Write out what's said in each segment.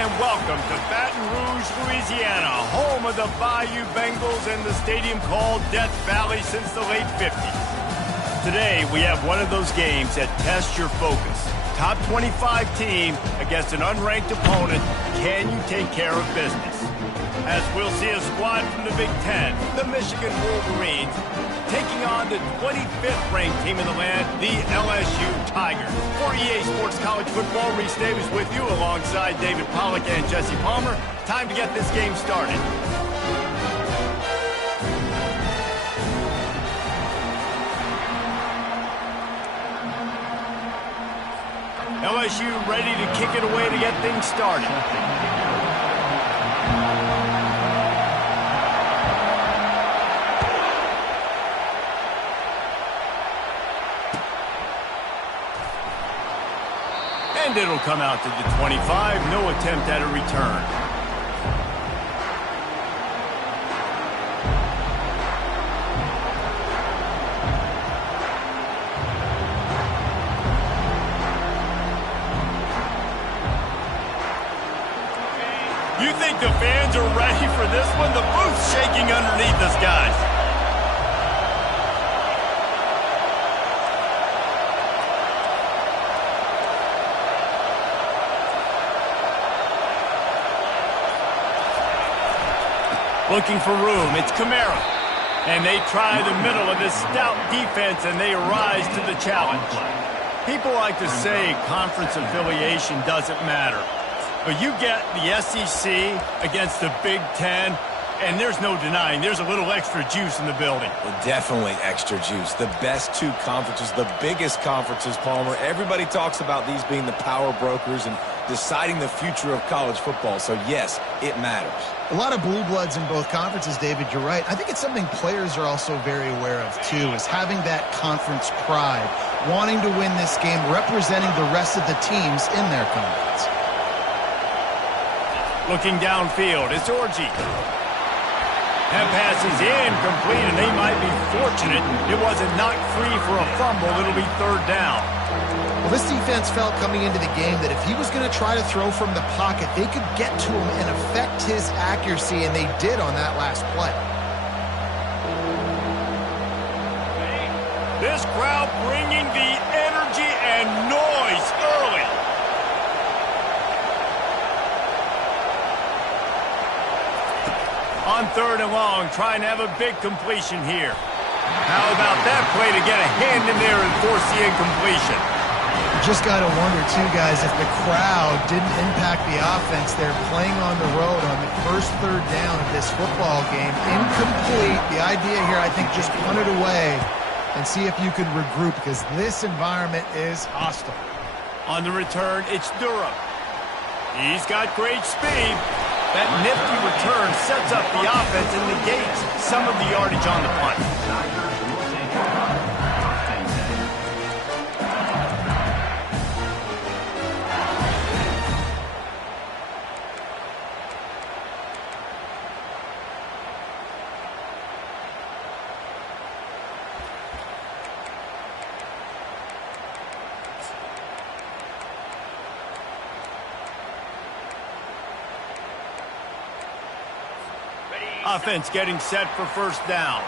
and welcome to Baton Rouge, Louisiana, home of the Bayou Bengals and the stadium called Death Valley since the late 50s. Today, we have one of those games that tests your focus. Top 25 team against an unranked opponent. Can you take care of business? As we'll see a squad from the Big Ten, the Michigan Wolverines, taking on the 25th ranked team in the land, the LSU Tigers. For EA Sports College Football, Reese Davis with you alongside David Pollack and Jesse Palmer. Time to get this game started. LSU ready to kick it away to get things started. And it'll come out to the 25. No attempt at a return. You think the fans are ready for this one? The booth's shaking underneath us, guys. Looking for room, it's Kamara. And they try the middle of this stout defense, and they rise to the challenge. People like to say conference affiliation doesn't matter. But you get the SEC against the Big Ten, and there's no denying there's a little extra juice in the building. Well, definitely extra juice. The best two conferences, the biggest conferences, Palmer. Everybody talks about these being the power brokers and deciding the future of college football. So, yes, it matters. A lot of blue bloods in both conferences, David. You're right. I think it's something players are also very aware of, too, is having that conference pride, wanting to win this game, representing the rest of the teams in their conference. Looking downfield, it's Orji. That pass is incomplete, and they might be fortunate it wasn't knocked free for a fumble. It'll be third down. Well, this defense felt coming into the game that if he was going to try to throw from the pocket, they could get to him and affect his accuracy, and they did on that last play. This crowd bringing the energy and noise early. On third and long, trying to have a big completion here. How about that play to get a hand in there and force the incompletion? You just got to wonder, too, guys, if the crowd didn't impact the offense. They're playing on the road on the first third down of this football game. Incomplete. The idea here, I think, just punt it away and see if you can regroup, because this environment is hostile. On the return, it's Durham. He's got great speed. That nifty return sets up the offense and negates some of the yardage on the punt. Offense getting set for first down.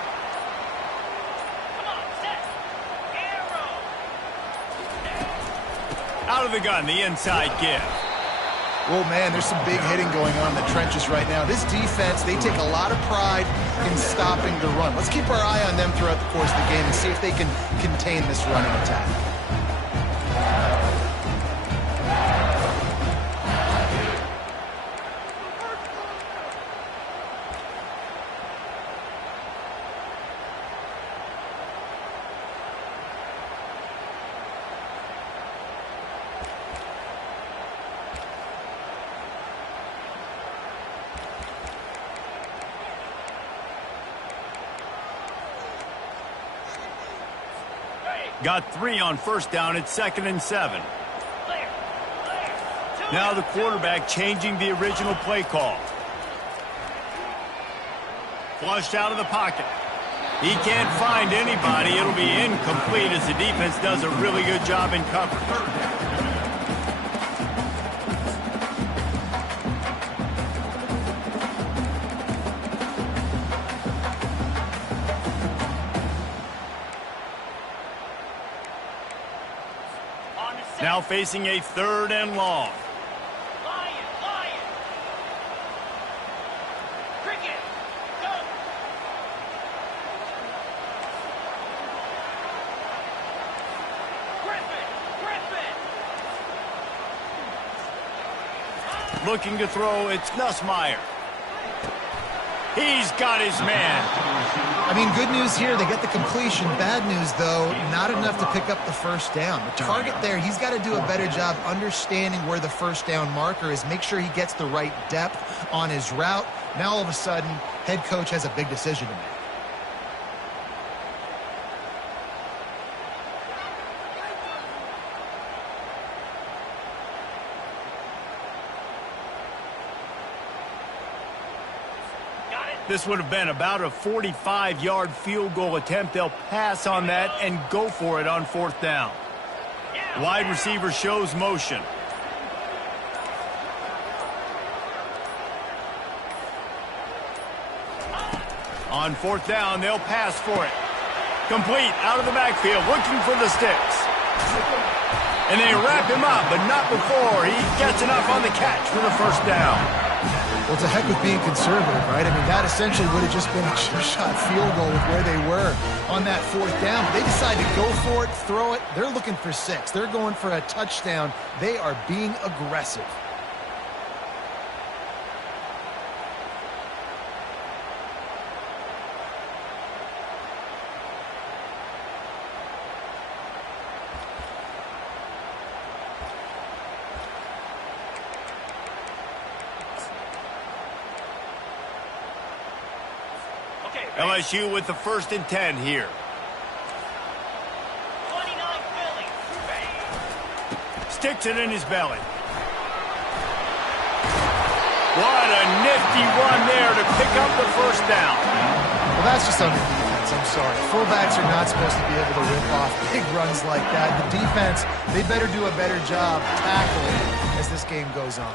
Out of the gun, the inside give. Well, man, there's some big hitting going on in the trenches right now. This defense, they take a lot of pride in stopping the run. Let's keep our eye on them throughout the course of the game and see if they can contain this running attack. Got 3 on first down. It's 2nd and 7. Now the quarterback changing the original play call. Flushed out of the pocket. He can't find anybody. It'll be incomplete as the defense does a really good job in coverage. Now facing a 3rd and long. Lion. Cricket, go. Griffin. Looking to throw, it's Nussmeier. He's got his man. I mean, good news here, they get the completion. Bad news, though, not enough to pick up the 1st down. The target there, he's got to do a better job understanding where the 1st down marker is, make sure he gets the right depth on his route. Now, all of a sudden, head coach has a big decision to make. This would have been about a 45-yard field goal attempt. They'll pass on that and go for it on 4th down. Wide receiver shows motion. On 4th down, they'll pass for it. Complete out of the backfield, looking for the sticks. And they wrap him up, but not before he gets enough on the catch for the 1st down. Well, to heck with being conservative, right? I mean, that essentially would have just been a chip-shot field goal with where they were on that 4th down. But they decided to go for it, throw it. They're looking for 6. They're going for a touchdown. They are being aggressive. LSU with the 1st and 10 here. 29 Philly. Sticks it in his belly. What a nifty run there to pick up the 1st down. Well, that's just on the defense. I'm sorry. Fullbacks are not supposed to be able to rip off big runs like that. The defense, they better do a better job tackling as this game goes on.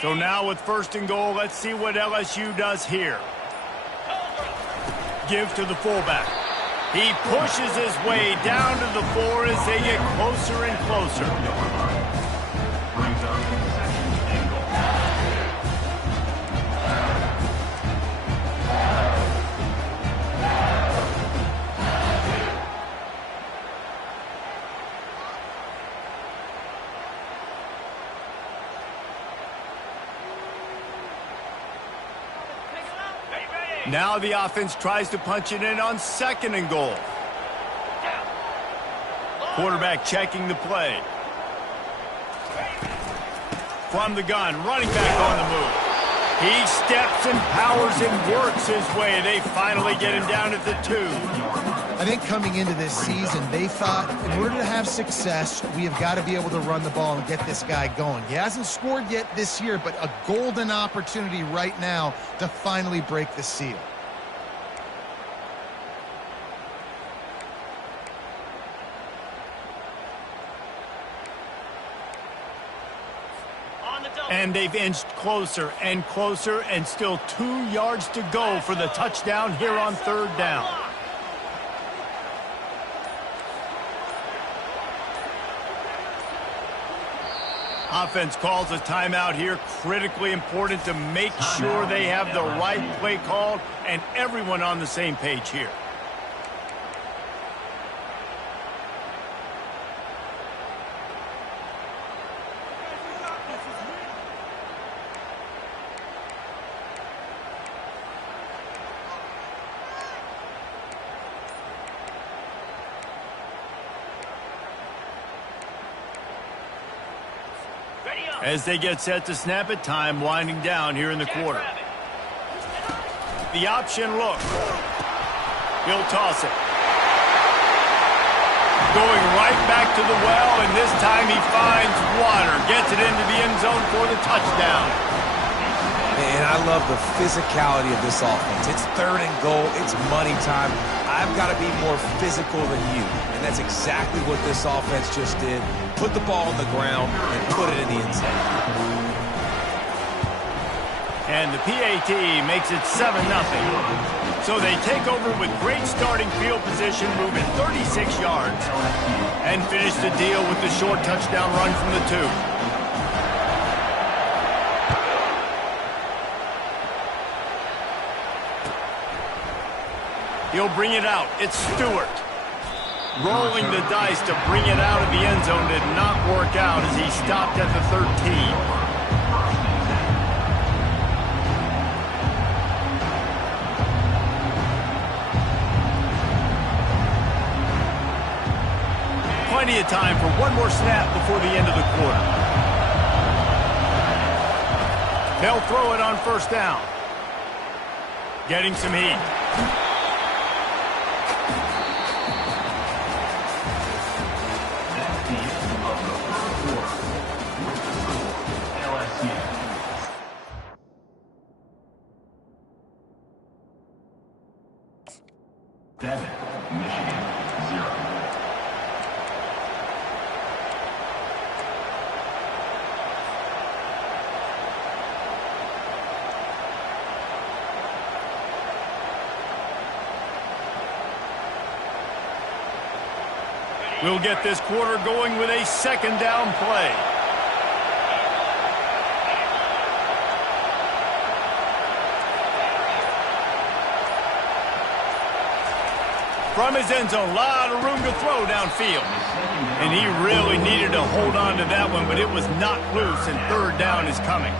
So now with 1st and goal, let's see what LSU does here. Give to the fullback. He pushes his way down to the floor as they get closer and closer. Now the offense tries to punch it in on 2nd and goal. Quarterback checking the play. From the gun, running back on the move. He steps and powers and works his way. They finally get him down at the 2. I think coming into this season, they thought in order to have success, we have got to be able to run the ball and get this guy going. He hasn't scored yet this year, but a golden opportunity right now to finally break the seal. And they've inched closer and closer, and still 2 yards to go for the touchdown here on 3rd down. Offense calls a timeout here. Critically important to make sure they have the right play called and everyone on the same page here. As they get set to snap it, time winding down here in the quarter. The option look. He'll toss it. Going right back to the well, and this time he finds water. Gets it into the end zone for the touchdown. And I love the physicality of this offense. It's 3rd and goal. It's money time. I've got to be more physical than you. And that's exactly what this offense just did. Put the ball on the ground and put it in the end zone. And the PAT makes it 7-0. So they take over with great starting field position, moving 36 yards. And finish the deal with the short touchdown run from the 2. He'll bring it out. It's Stewart. Rolling the dice to bring it out of the end zone did not work out as he stopped at the 13. Plenty of time for one more snap before the end of the quarter. They'll throw it on 1st down. Getting some heat. We'll get this quarter going with a 2nd down play. From his end zone, a lot of room to throw downfield. And he really needed to hold on to that one, but it was not loose, and 3rd down is coming.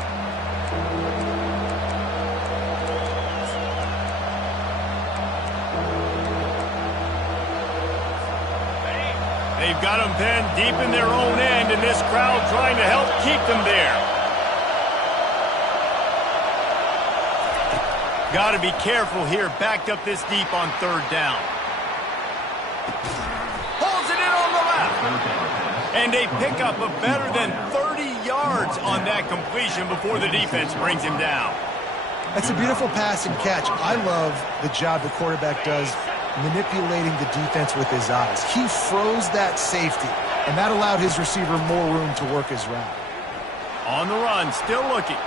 They've got them pinned deep in their own end, and this crowd trying to help keep them there. Got to be careful here, backed up this deep on 3rd down. Holds it in on the left. And they pick up a better than 30 yards on that completion before the defense brings him down. That's a beautiful pass and catch. I love the job the quarterback does manipulating the defense with his eyes. He froze that safety, and that allowed his receiver more room to work his route. On the run, still looking.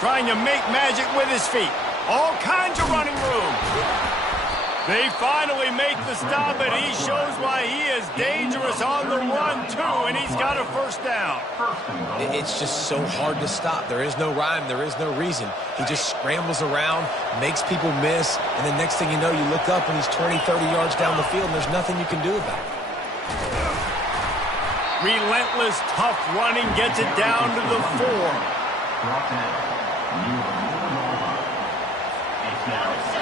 Trying to make magic with his feet. All kinds of running room. They finally make the stop, and he shows why he is dangerous on the run, too, and he's got a 1st down. It's just so hard to stop. There is no rhyme. There is no reason. He just scrambles around, makes people miss, and then next thing you know, you look up and he's 20, 30 yards down the field, and there's nothing you can do about it. Relentless, tough running gets it down to the 4.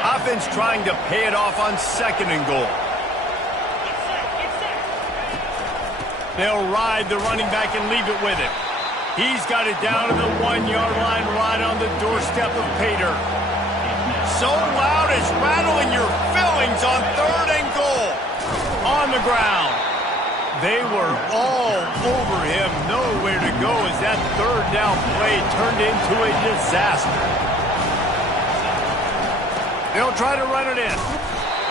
Offense trying to pay it off on 2nd and goal. They'll ride the running back and leave it with him. He's got it down to the 1-yard line right on the doorstep of Pater. So loud it's rattling your fillings on 3rd and goal. On the ground. They were all over him. Nowhere to go as that 3rd down play turned into a disaster. They'll try to run it in.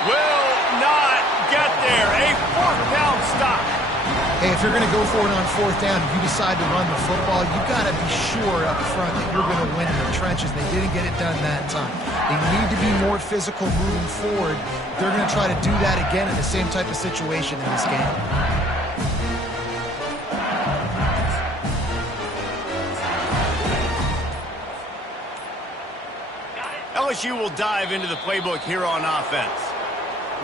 Will not get there. A 4th down stop. Hey, if you're going to go for it on 4th down, if you decide to run the football, you got to be sure up front that you're going to win in the trenches. They didn't get it done that time. They need to be more physical moving forward. They're going to try to do that again in the same type of situation in this game. LSU will dive into the playbook here on offense.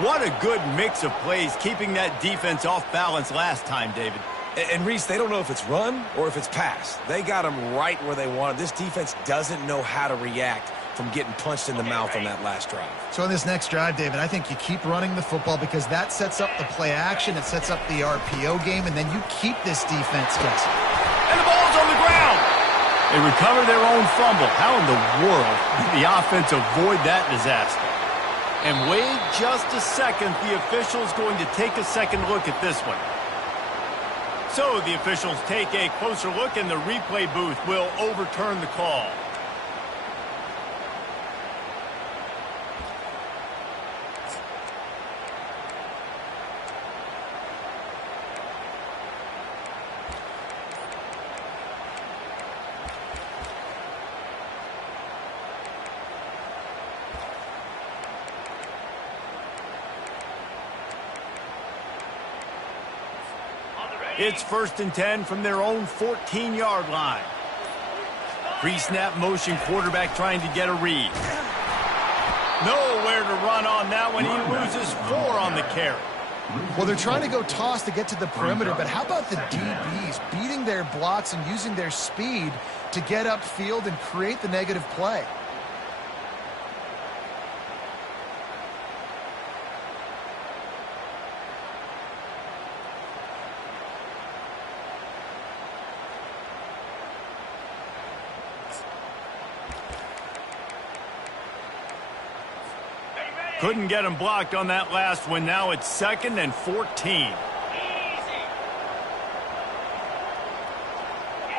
What a good mix of plays, keeping that defense off balance last time, David. And Reese, they don't know if it's run or if it's pass. They got them right where they wanted. This defense doesn't know how to react from getting punched in the mouth on that last drive. So on this next drive, David, I think you keep running the football because that sets up the play action, it sets up the RPO game, and then you keep this defense guessing. And the ball's on the ground. They recover their own fumble. How in the world did the offense avoid that disaster? And wait just a second. The official's going to take a second look at this one. So the officials take a closer look, and the replay booth will overturn the call. It's 1st and 10 from their own 14-yard line. Pre-snap motion, quarterback trying to get a read. Nowhere to run on that one. He loses 4 on the carry. Well, they're trying to go toss to get to the perimeter, but how about the DBs beating their blocks and using their speed to get upfield and create the negative play? Couldn't get him blocked on that last one. Now it's 2nd and 14.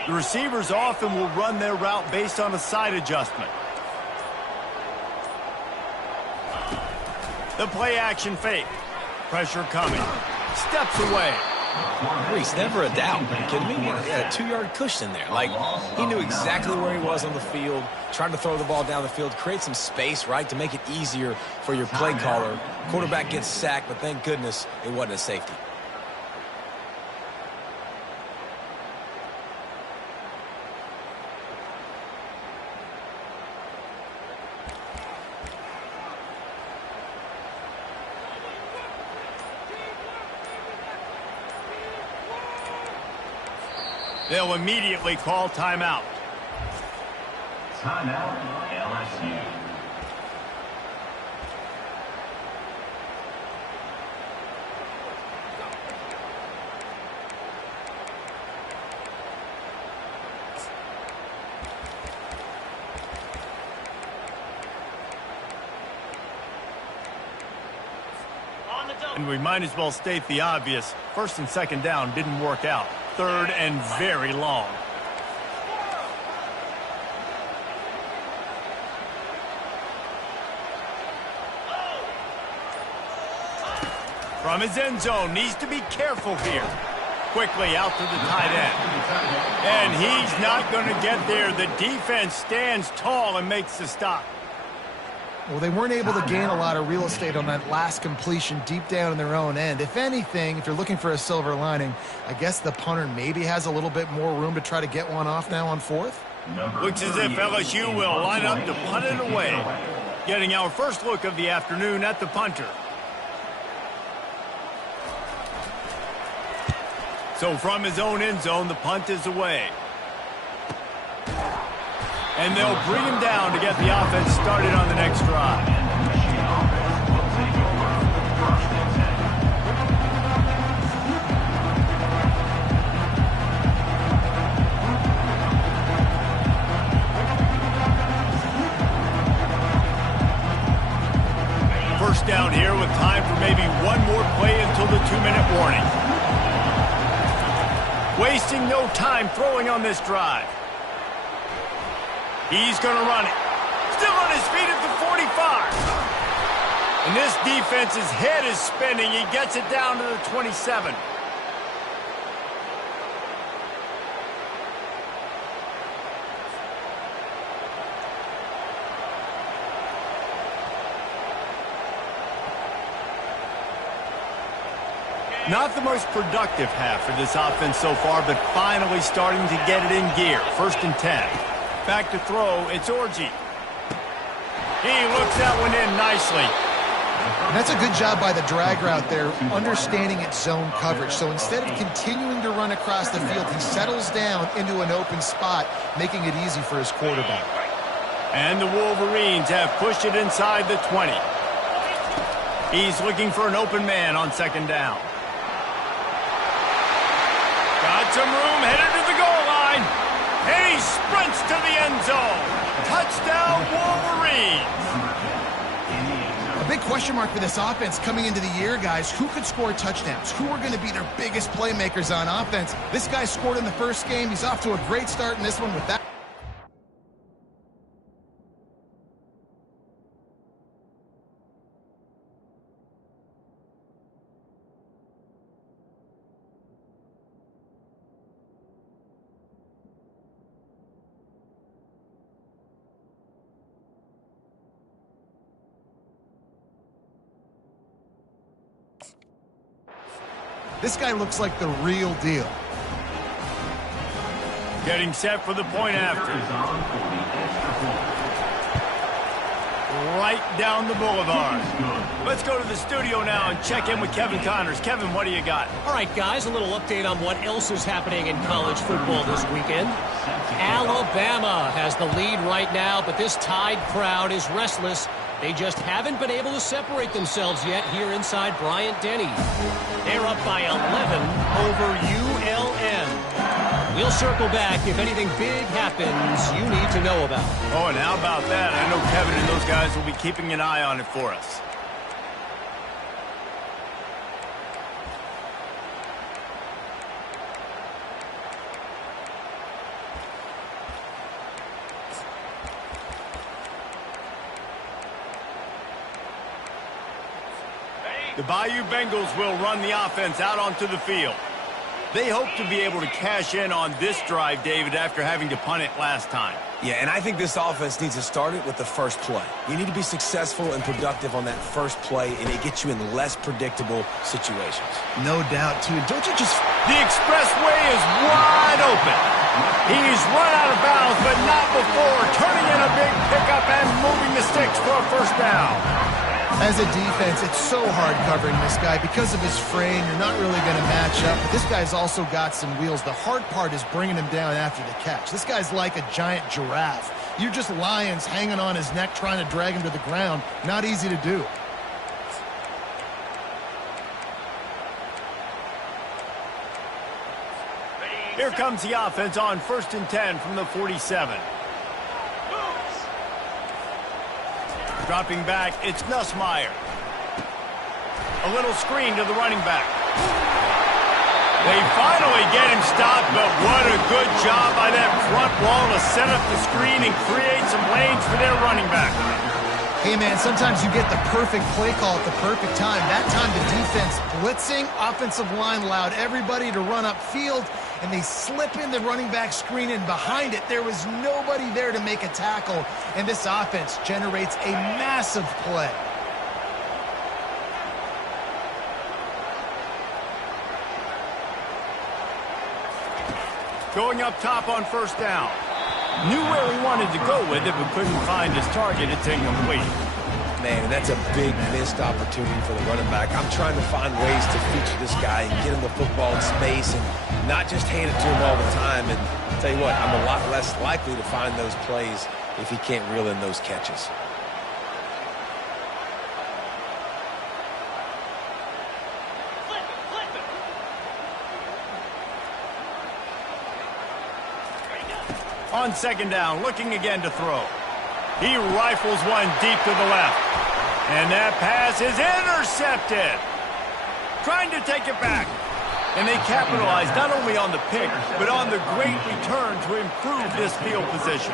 The receivers often will run their route based on a side adjustment. The play action fake. Pressure coming. Steps away. Reese, never a doubt. Are you kidding me? He had a 2-yard cushion there. Like, he knew exactly where he was on the field, trying to throw the ball down the field, create some space, right, to make it easier for your play caller. Quarterback gets sacked, but thank goodness it wasn't a safety. They'll immediately call timeout. Timeout, LSU. And we might as well state the obvious. 1st and 2nd down didn't work out. 3rd and very long. From his end zone, needs to be careful here. Quickly out to the tight end. And he's not going to get there. The defense stands tall and makes the stop. Well, they weren't able to gain a lot of real estate on that last completion deep down in their own end. If anything, if you're looking for a silver lining, I guess the punter maybe has a little bit more room to try to get one off now on 4th. Looks as if LSU will line up to punt it away. Getting our first look of the afternoon at the punter. So from his own end zone, the punt is away. And they'll bring him down to get the offense started on the next drive. First down here with time for maybe one more play until the 2-minute warning. Wasting no time throwing on this drive. He's going to run it. Still on his feet at the 45. And this defense's head is spinning. He gets it down to the 27. Not the most productive half for this offense so far, but finally starting to get it in gear. 1st and 10. Back to throw, it's Orji. He looks that one in nicely. And that's a good job by the drag route there, understanding its zone coverage. So instead of continuing to run across the field, he settles down into an open spot, making it easy for his quarterback. And the Wolverines have pushed it inside the 20. He's looking for an open man on 2nd down. Got some room, headed to the goal line. And he sprints to the end zone. Touchdown, Wolverines. big question mark for this offense coming into the year, guys. Who could score touchdowns? Who are going to be their biggest playmakers on offense? This guy scored in the first game. He's off to a great start in this one with that. This guy looks like the real deal. Getting set for the point after. Right down the boulevard. Let's go to the studio now and check in with Kevin Connors. Kevin, what do you got? All right, guys, a little update on what else is happening in college football this weekend. Alabama has the lead right now, but this Tide crowd is restless. They just haven't been able to separate themselves yet here inside Bryant-Denny. They're up by 11 over ULM. We'll circle back if anything big happens you need to know about. Oh, and how about that? I know Kevin and those guys will be keeping an eye on it for us. The Bayou Bengals will run the offense out onto the field. They hope to be able to cash in on this drive, David, after having to punt it last time. Yeah, and I think this offense needs to start it with the first play. You need to be successful and productive on that first play, and it gets you in less predictable situations. No doubt, too. Don't you just... The expressway is wide open. He's run out of bounds, but not before turning in a big pickup and moving the sticks for a first down. As a defense, it's so hard covering this guy. Because of his frame, you're not really going to match up. But this guy's also got some wheels. The hard part is bringing him down after the catch. This guy's like a giant giraffe. You're just lions hanging on his neck trying to drag him to the ground. Not easy to do. Here comes the offense on 1st and 10 from the 47. Dropping back, it's Nussmeier. A little screen to the running back. They finally get him stopped, but what a good job by that front wall to set up the screen and create some lanes for their running back. Hey, man, sometimes you get the perfect play call at the perfect time. That time the defense blitzing, offensive line allowed everybody to run upfield, and they slip in the running back screen, and behind it, there was nobody there to make a tackle, and this offense generates a massive play. Going up top on 1st down. Knew where he wanted to go with it, but couldn't find his target. It's incomplete. Man, that's a big missed opportunity for the running back. I'm trying to find ways to feature this guy and get him the football in space and not just hand it to him all the time. And I'll tell you what, I'm a lot less likely to find those plays if he can't reel in those catches. On 2nd down, looking again to throw. He rifles one deep to the left. And that pass is intercepted. Trying to take it back. And they capitalize not only on the pick, but on the great return to improve this field position.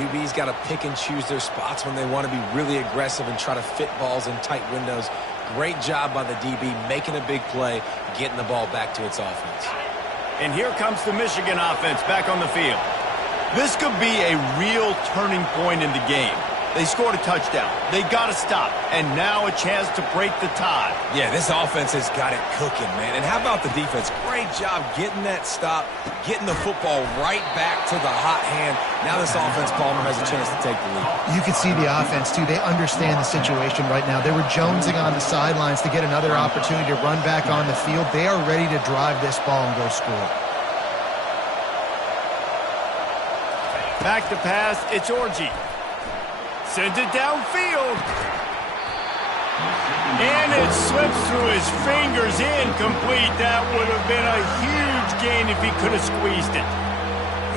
QB's got to pick and choose their spots when they want to be really aggressive and try to fit balls in tight windows. Great job by the DB making a big play, getting the ball back to its offense. And here comes the Michigan offense back on the field. This could be a real turning point in the game. They scored a touchdown. They got to stop. And now a chance to break the tie. Yeah, this offense has got it cooking, man. And how about the defense? Great job getting that stop, getting the football right back to the hot hand. Now this offense, Palmer, has a chance to take the lead. You can see the offense, too. They understand the situation right now. They were jonesing on the sidelines to get another opportunity to run back on the field. They are ready to drive this ball and go score. Back to pass, it's Orji. Sends it downfield. And it slips through his fingers, incomplete. That would have been a huge gain if he could have squeezed it.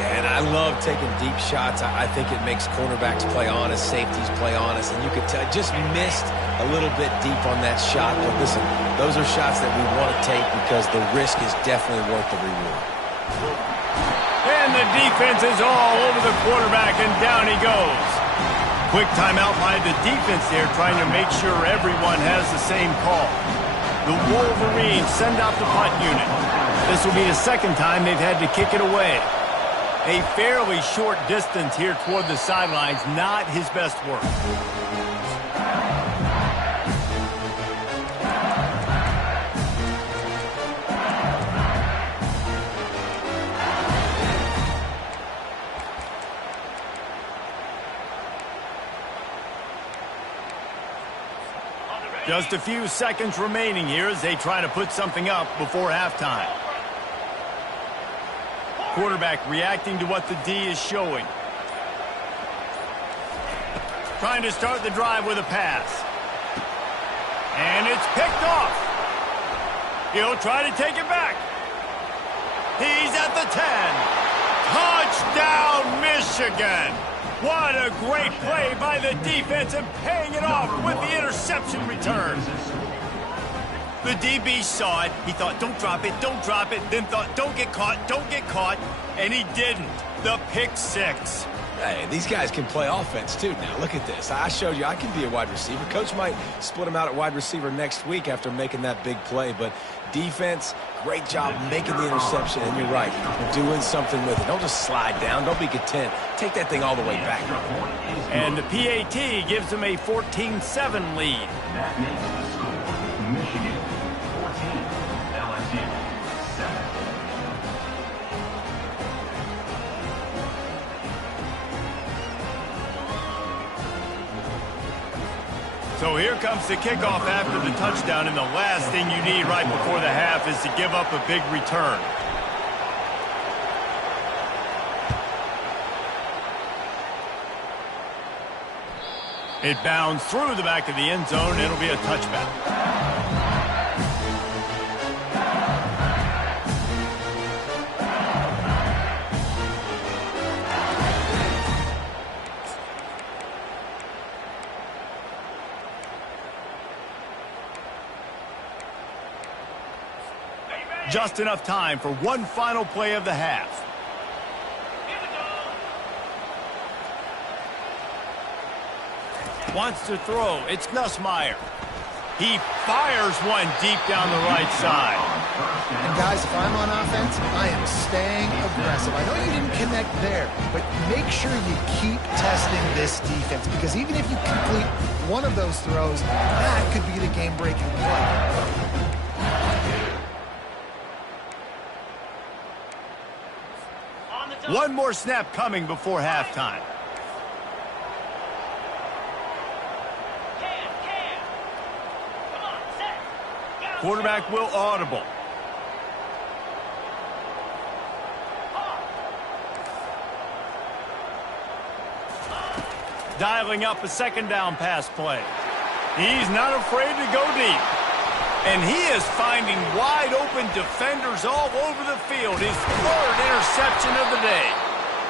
Yeah, and I I love taking deep shots. I think it makes cornerbacks play honest, safeties play honest, and you could tell just missed a little bit deep on that shot. But listen, those are shots that we want to take because the risk is definitely worth the reward. And the defense is all over the quarterback, and down he goes. Quick timeout by the defense there, trying to make sure everyone has the same call. The Wolverines send out the punt unit. This will be the second time they've had to kick it away. A fairly short distance here toward the sidelines, not his best work. Just a few seconds remaining here as they try to put something up before halftime. Quarterback reacting to what the D is showing. Trying to start the drive with a pass. And it's picked off. He'll try to take it back. He's at the 10. Touchdown, Michigan. What a great play by the defense and paying it off with the interception return. The DB saw it. He thought, don't drop it, then thought, don't get caught, and he didn't. The pick six. Hey, these guys can play offense, too. Now, look at this. I showed you I can be a wide receiver. Coach might split him out at wide receiver next week after making that big play, but defense, great job making the interception, and you're right, doing something with it. Don't just slide down. Don't be content. Take that thing all the way back. And the PAT gives them a 14-7 lead. That makes the score Michigan 14, LSU 7. So here comes the kickoff after the touchdown, and the last thing you need right before the half is to give up a big return. It bounds through the back of the end zone, and it'll be a touchback. Just enough time for one final play of the half. Wants to throw. It's Nussmeier. He fires one deep down the right side. And guys, if I'm on offense, I am staying aggressive. I know you didn't connect there, but make sure you keep testing this defense, because even if you complete one of those throws, that could be the game-breaking play. One more snap coming before halftime. Quarterback will audible. Dialing up a second down pass play. He's not afraid to go deep. And he is finding wide open defenders all over the field. His third interception of the day.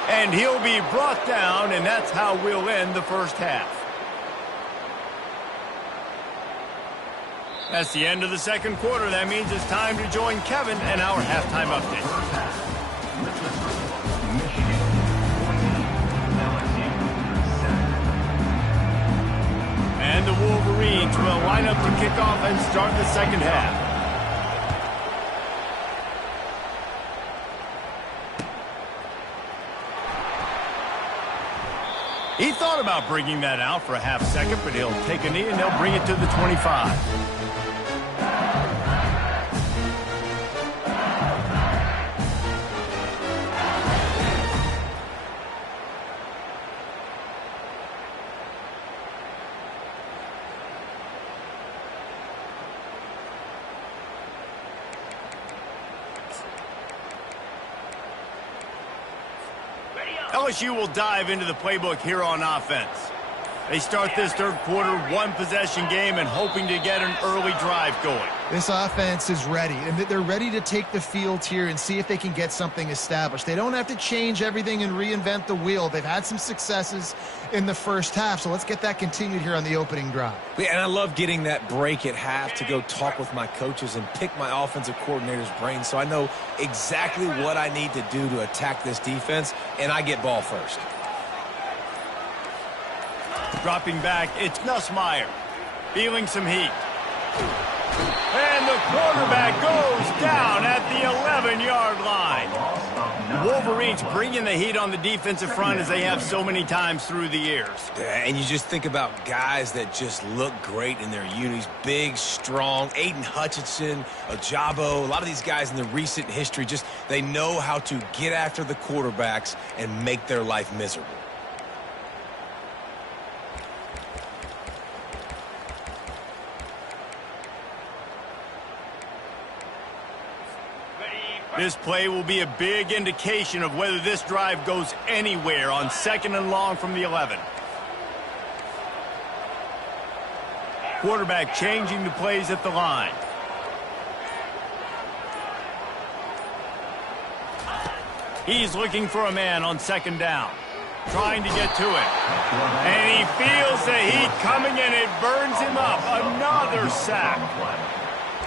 And he'll be brought down, and that's how we'll end the first half. That's the end of the second quarter. That means it's time to join Kevin and our halftime update. And the Wolverines will line up to kick off and start the second half. He thought about bringing that out for a half second, but he'll take a knee and they'll bring it to the 25. LSU will dive into the playbook here on offense. They start this third quarter one-possession game and hoping to get an early drive going. This offense is ready, and they're ready to take the field here and see if they can get something established. They don't have to change everything and reinvent the wheel. They've had some successes in the first half, so let's get that continued here on the opening drive. Yeah, and I love getting that break at half to go talk with my coaches and pick my offensive coordinator's brain so I know exactly what I need to do to attack this defense, and I get ball first. Dropping back, it's Nussmeier. Feeling some heat. And the quarterback goes down at the 11-yard line. The Wolverines bringing the heat on the defensive front as they have so many times through the years. And you just think about guys that just look great in their unis. Big, strong, Aiden Hutchinson, Ajabo, a lot of these guys in the recent history, just they know how to get after the quarterbacks and make their life miserable. This play will be a big indication of whether this drive goes anywhere on 2nd and long from the 11. Quarterback changing the plays at the line. He's looking for a man on 2nd down. Trying to get to it. And he feels the heat coming and it burns him up. Another sack.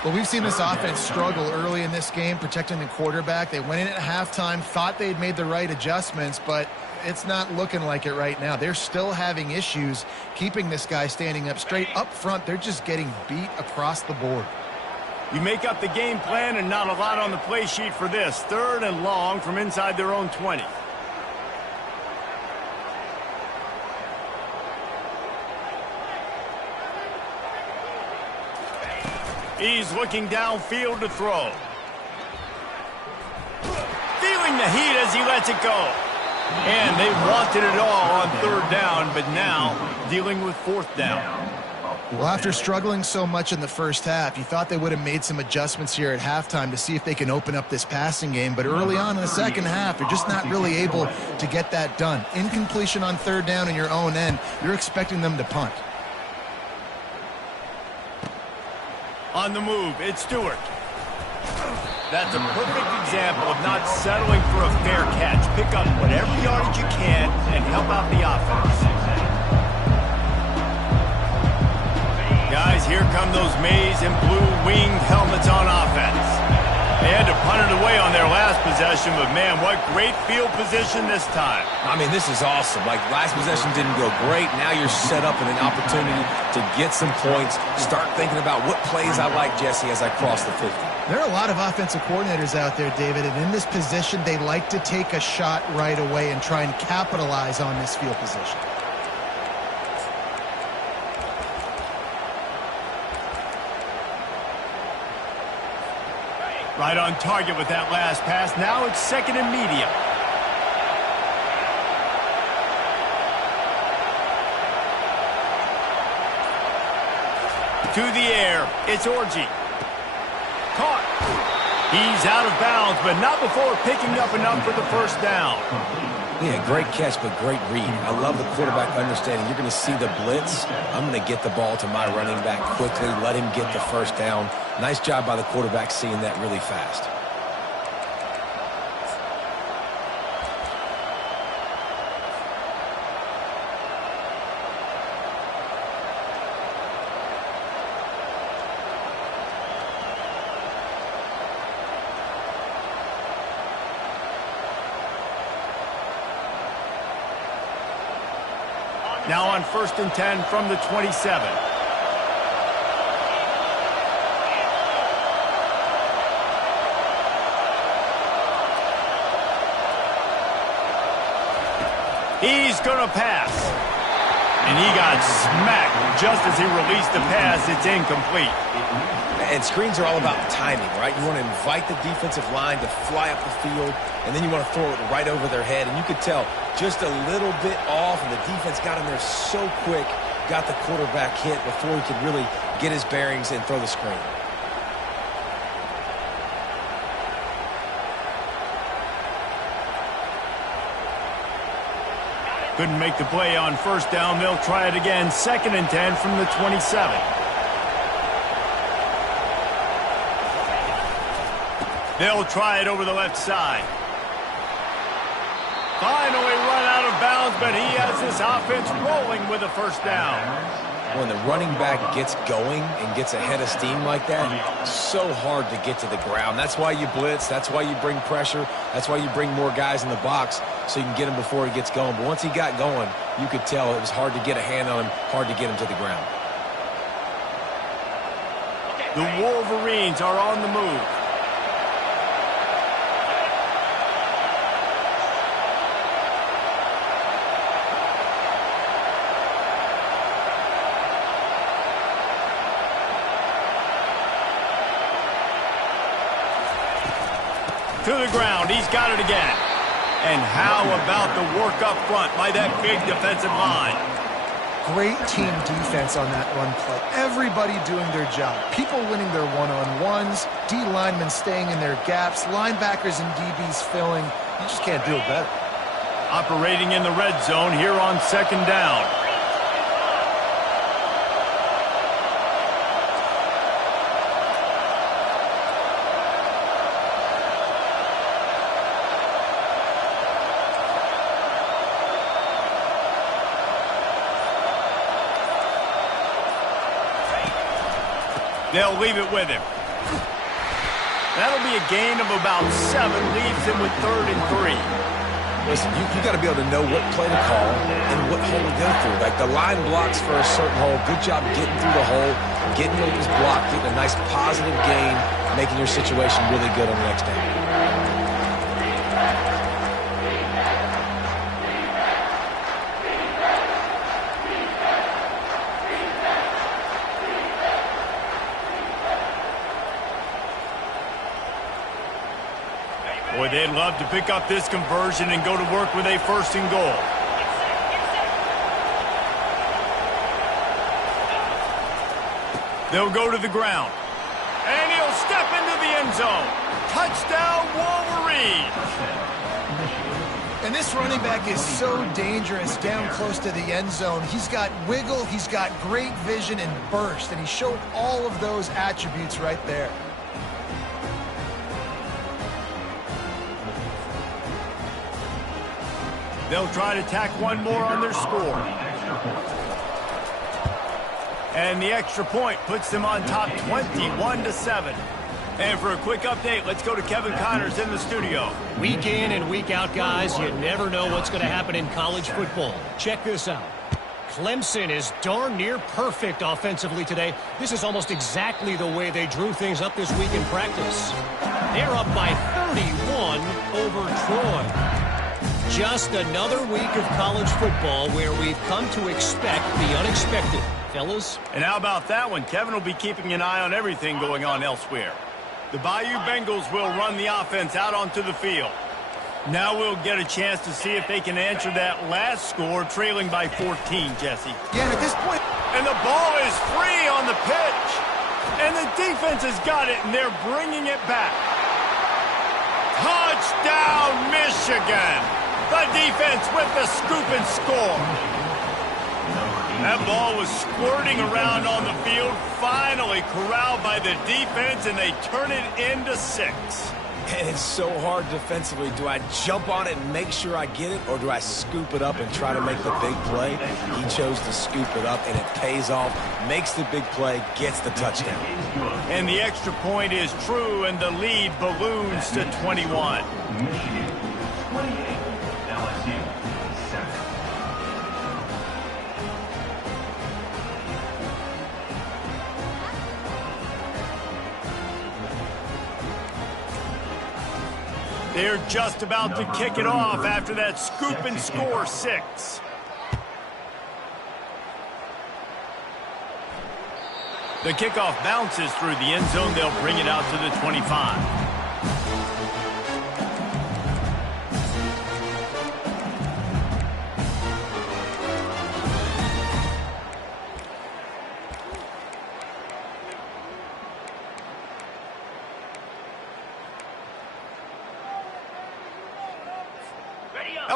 Well, we've seen this offense struggle early in this game, protecting the quarterback. They went in at halftime, thought they'd made the right adjustments, but it's not looking like it right now. They're still having issues keeping this guy standing up straight. Up front, they're just getting beat across the board. You make up the game plan and not a lot on the play sheet for this. 3rd and long from inside their own 20. He's looking downfield to throw. Feeling the heat as he lets it go. And they wanted it all on 3rd down, but now dealing with 4th down. Well, after struggling so much in the first half, you thought they would have made some adjustments here at halftime to see if they can open up this passing game. But early on in the second half, they're just not really able to get that done. Incompletion on 3rd down in your own end, you're expecting them to punt. On the move, it's Stewart. That's a perfect example of not settling for a fair catch. Pick up whatever yardage you can and help out the offense. Guys, here come those maize and blue winged helmets on offense. They had to punt it away on their last possession, but man, what great field position this time. I mean, this is awesome. Like, last possession didn't go great. Now you're set up in an opportunity to get some points. Start thinking about what plays I like, Jesse, as I cross the 50. There are a lot of offensive coordinators out there, David, and in this position, they like to take a shot right away and try and capitalize on this field position. Right on target with that last pass. Now it's 2nd and medium. To the air. It's Orji. Caught. He's out of bounds, but not before picking up enough for the 1st down. Yeah, great catch, but great read. I love the quarterback understanding. You're going to see the blitz. I'm going to get the ball to my running back quickly, let him get the 1st down. Nice job by the quarterback seeing that really fast. Now on 1st and 10 from the 27. He's going to pass. And he got smacked just as he released the pass. It's incomplete. And screens are all about timing, right? You want to invite the defensive line to fly up the field, and then you want to throw it right over their head. And you could tell just a little bit off, and the defense got in there so quick, got the quarterback hit before he could really get his bearings and throw the screen. Couldn't make the play on first down. They'll try it again. 2nd and 10 from the 27. They'll try it over the left side. Finally run out of bounds, but he has this offense rolling with a first down. When the running back gets going and gets ahead of steam like that, it's so hard to get to the ground. That's why you blitz. That's why you bring pressure. That's why you bring more guys in the box so you can get him before he gets going. But once he got going, you could tell it was hard to get a hand on him, hard to get him to the ground. The Wolverines are on the move. To the ground. He's got it again. And how about the work up front by that big defensive line? Great team defense on that run play. Everybody doing their job. People winning their one-on-ones, D linemen staying in their gaps, linebackers and DBs filling. You just can't do it better. Operating in the red zone here on 2nd down. They'll leave it with him. That'll be a gain of about 7. Leaves him with 3rd and 3. Listen, you got to be able to know what play to call and what hole to go through. Like the line blocks for a certain hole. Good job getting through the hole, getting over his block, getting a nice positive gain, making your situation really good on the next down. Boy, they'd love to pick up this conversion and go to work with a 1st and goal. They'll go to the ground. And he'll step into the end zone. Touchdown, Wolverine! And this running back is so dangerous down close to the end zone. He's got wiggle, he's got great vision and burst, and he showed all of those attributes right there. They'll try to tack one more on their score. And the extra point puts them on top 21-7. And for a quick update, let's go to Kevin Connors in the studio. Week in and week out, guys, you never know what's going to happen in college football. Check this out. Clemson is darn near perfect offensively today. This is almost exactly the way they drew things up this week in practice. They're up by 31 over Troy. Just another week of college football where we've come to expect the unexpected, fellas. And how about that one? Kevin will be keeping an eye on everything going on elsewhere. The Bayou Bengals will run the offense out onto the field. Now we'll get a chance to see if they can answer that last score, trailing by 14, Jesse. Yeah, and at this point... And the ball is free on the pitch. And the defense has got it, and they're bringing it back. Touchdown, Michigan! The defense with the scoop and score. That ball was squirting around on the field, finally corralled by the defense, and they turn it into 6. And it's so hard defensively. Do I jump on it and make sure I get it, or do I scoop it up and try to make the big play? He chose to scoop it up, and it pays off, makes the big play, gets the touchdown. And the extra point is true, and the lead balloons to 21. Michigan 28, LSU 7. They're just about to kick it off after that scoop and score 6. The kickoff bounces through the end zone. They'll bring it out to the 25.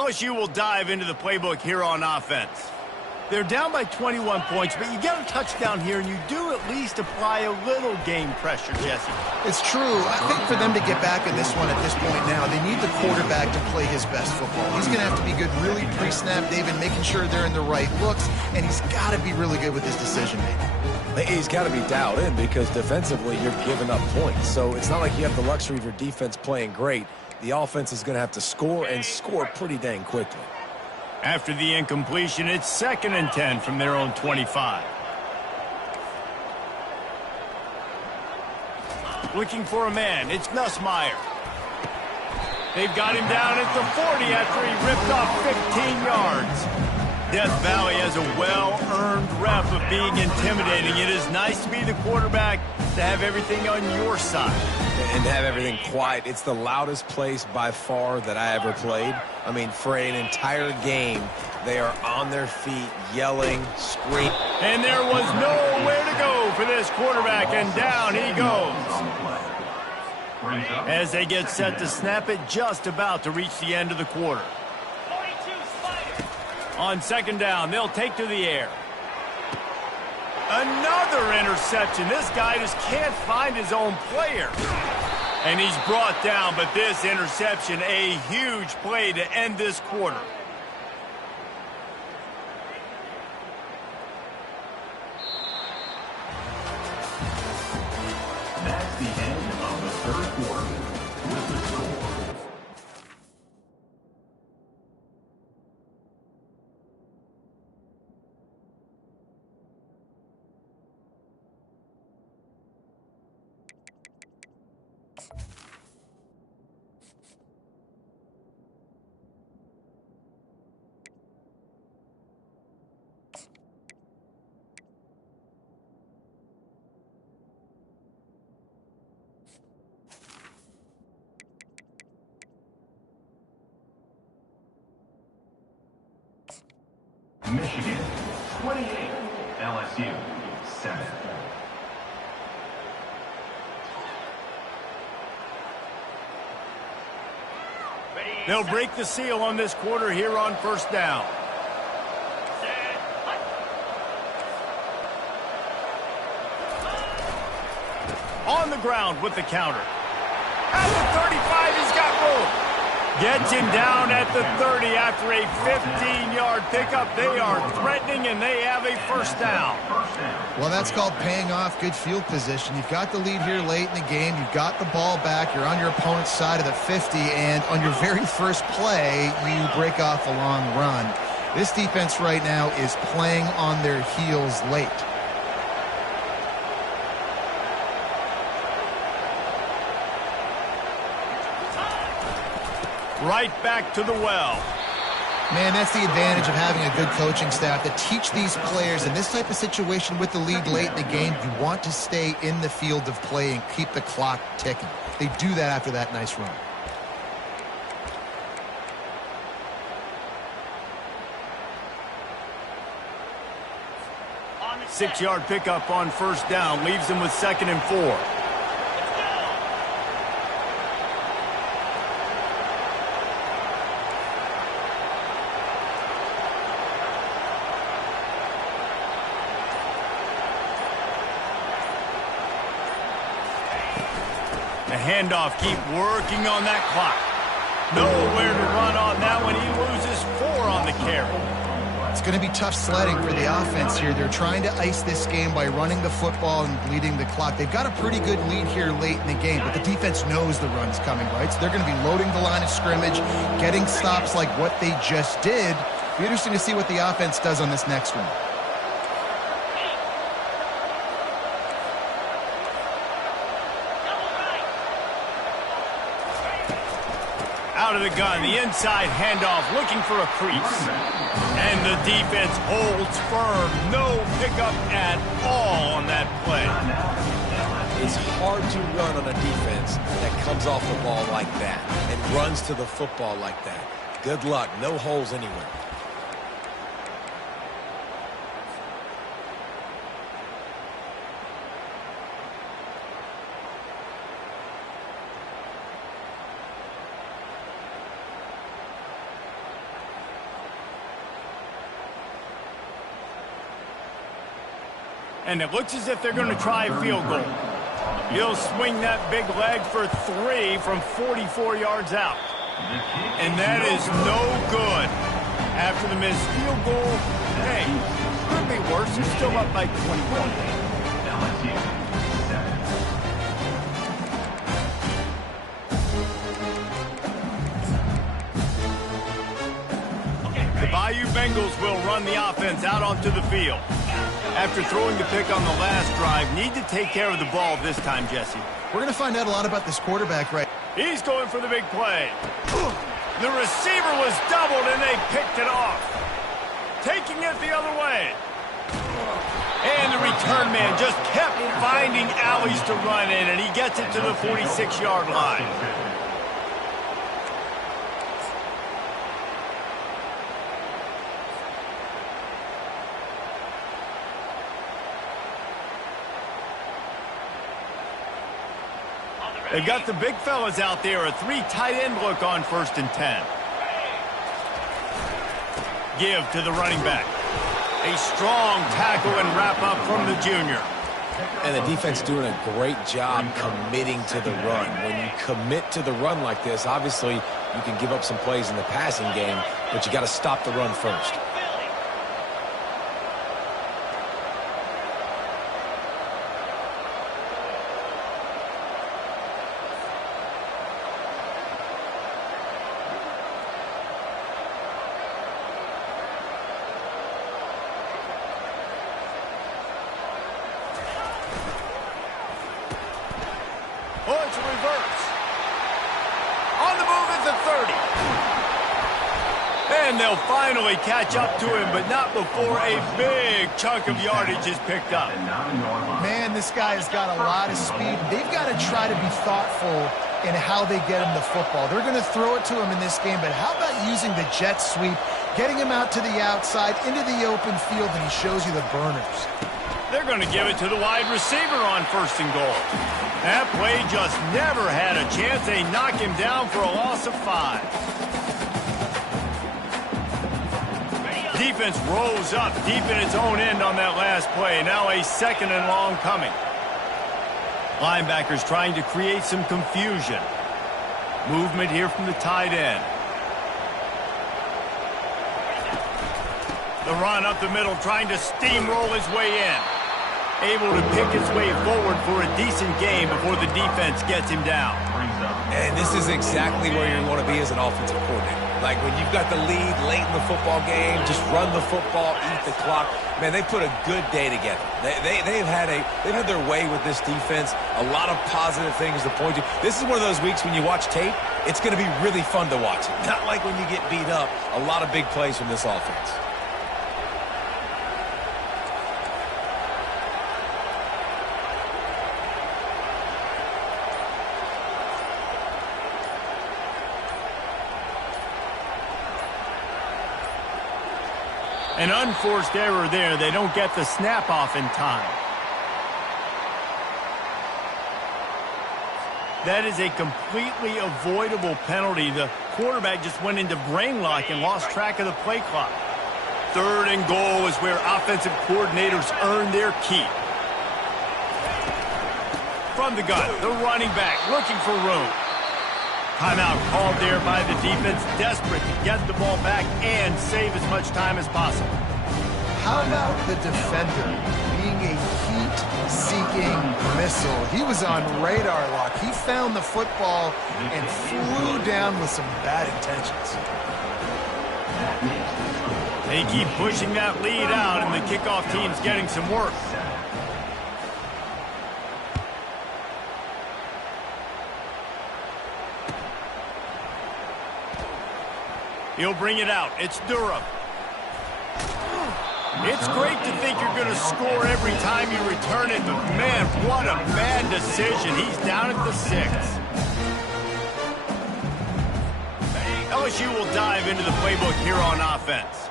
LSU will dive into the playbook here on offense. They're down by 21 points, but you get a touchdown here, and you do at least apply a little game pressure, Jesse. It's true. I think for them to get back in this one at this point now, they need the quarterback to play his best football. He's going to have to be good really pre-snap, David, making sure they're in the right looks, and he's got to be really good with his decision-making. He's got to be dialed in because defensively you're giving up points. So it's not like you have the luxury of your defense playing great. The offense is going to have to score and score pretty dang quickly. After the incompletion, it's 2nd and 10 from their own 25. Looking for a man, it's Nussmeier. They've got him down at the 40 after he ripped off 15 yards. Death Valley has a well-earned rep of being intimidating. It is nice to be the quarterback, to have everything on your side. And to have everything quiet. It's the loudest place by far that I ever played. I mean, for an entire game, they are on their feet, yelling, screaming. And there was nowhere to go for this quarterback, and down he goes. As they get set to snap it, just about to reach the end of the quarter. 42 Spider. On 2nd down, they'll take to the air. Another interception. This guy just can't find his own player. And he's brought down, but this interception, a huge play to end this quarter. That's the end of the 3rd quarter. With the score. Michigan 28, LSU 7. They'll break the seal on this quarter here on 1st down. On the ground with the counter. At the 35, he's got room. Gets him down at the 30 after a 15-yard pickup. They are threatening, and they have a 1st down. Well, that's called paying off good field position. You've got the lead here late in the game. You've got the ball back. You're on your opponent's side of the 50, and on your very first play, you break off a long run. This defense right now is playing on their heels late. Right back to the well. Man, that's the advantage of having a good coaching staff to teach these players in this type of situation with the lead late in the game. You want to stay in the field of play and keep the clock ticking. They do that after that nice run. On the 6-yard pickup on 1st down leaves them with 2nd and 4. The handoff, keep working on that clock. Nowhere to run on that one. He loses 4 on the carry. It's going to be tough sledding for the offense here. They're trying to ice this game by running the football and bleeding the clock. They've got a pretty good lead here late in the game, but the defense knows the run's coming, right? So they're going to be loading the line of scrimmage, getting stops like what they just did. It'll be interesting to see what the offense does on this next one. Out of the gun, the inside handoff, looking for a crease. And the defense holds firm. No pickup at all on that play. It's hard to run on a defense that comes off the ball like that and runs to the football like that. Good luck. No holes anywhere. And it looks as if they're going to try a field goal. He'll swing that big leg for 3 from 44 yards out. And that is no good. After the missed field goal, hey, could be worse. They're still up by 21. The Bayou Bengals will run the offense out onto the field. After throwing the pick on the last drive, need to take care of the ball this time, Jesse. We're going to find out a lot about this quarterback, right? He's going for the big play. The receiver was doubled, and they picked it off. Taking it the other way. And the return man just kept finding alleys to run in, and he gets it to the 46-yard line. They've got the big fellas out there, a 3 tight end look on 1st and 10. Give to the running back. A strong tackle and wrap up from the junior. And the defense doing a great job committing to the run. When you commit to the run like this, obviously you can give up some plays in the passing game, but you got to stop the run first. Oh, it's a reverse. On the move at the 30. And they'll finally catch up to him, but not before a big chunk of yardage is picked up. Man, this guy has got a lot of speed. They've got to try to be thoughtful in how they get him the football. They're going to throw it to him in this game, but how about using the jet sweep, getting him out to the outside, into the open field, and he shows you the burners. They're going to give it to the wide receiver on 1st and goal. That play just never had a chance. They knock him down for a loss of 5. Defense rose up deep in its own end on that last play. Now a 2nd and long coming. Linebackers trying to create some confusion. Movement here from the tight end. The run up the middle, trying to steamroll his way in. Able to pick his way forward for a decent game before the defense gets him down. And this is exactly where you want to be as an offensive coordinator. Like when you've got the lead late in the football game, just run the football, eat the clock. Man, they put a good day together. They've had their way with this defense. A lot of positive things to point to. This is one of those weeks when you watch tape, it's going to be really fun to watch it. Not like when you get beat up. A lot of big plays from this offense. An unforced error there. They don't get the snap off in time. That is a completely avoidable penalty. The quarterback just went into brain lock and lost track of the play clock. 3rd and goal is where offensive coordinators earn their keep. From the gun, the running back looking for room. Timeout called there by the defense, desperate to get the ball back and save as much time as possible. How about the defender being a heat-seeking missile? He was on radar lock. He found the football and flew down with some bad intentions. They keep pushing that lead out, and the kickoff team's getting some work. He'll bring it out. It's Durham. It's great to think you're going to score every time you return it, but man, what a bad decision. He's down at the 6. LSU will dive into the playbook here on offense.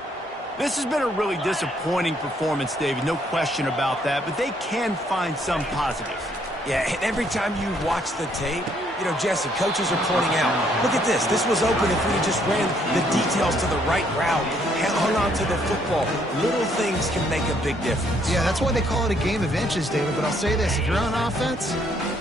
This has been a really disappointing performance, David. No question about that, but they can find some positives. Yeah, and every time you watch the tape, You know, Jesse, coaches are pointing out, look at this. This was open if we had just ran the details to the right route, hung on to the football. Little things can make a big difference. Yeah, that's why they call it a game of inches, David. But I'll say this, if you're on offense,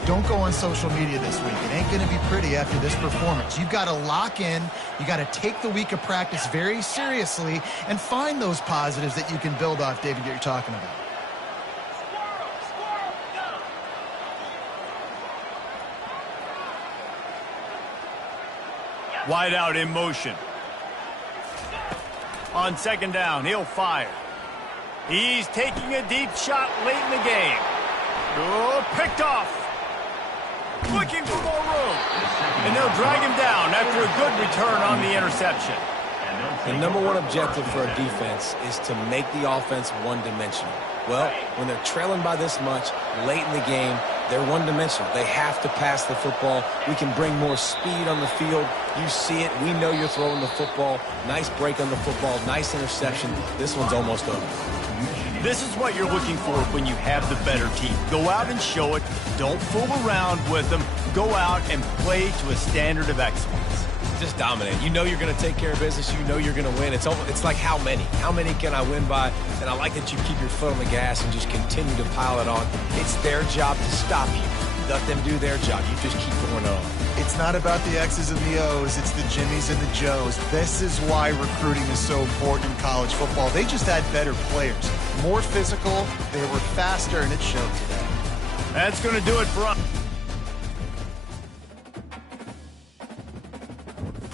don't go on social media this week. It ain't going to be pretty after this performance. You've got to lock in. You got to take the week of practice very seriously and find those positives that you can build off, David, that you're talking about. Wide out in motion. On second down, he'll fire. He's taking a deep shot late in the game. Oh, picked off. Looking for more room. And they'll drag him down after a good return on the interception. The number one objective for a defense is to make the offense one-dimensional. Well, when they're trailing by this much late in the game, they're one-dimensional. They have to pass the football. We can bring more speed on the field. You see it. We know you're throwing the football. Nice break on the football. Nice interception. This one's almost over. This is what you're looking for when you have the better team. Go out and show it. Don't fool around with them. Go out and play to a standard of excellence. Just dominate. You know you're going to take care of business. You know you're going to win. It's like how many? How many can I win by? And I like that you keep your foot on the gas and just continue to pile it on. It's their job to stop you. Let them do their job. You just keep going on. It's not about the X's and the O's. It's the Jimmies and the Joes. This is why recruiting is so important in college football. They just had better players. More physical. They were faster, and it showed today. That's going to do it for us.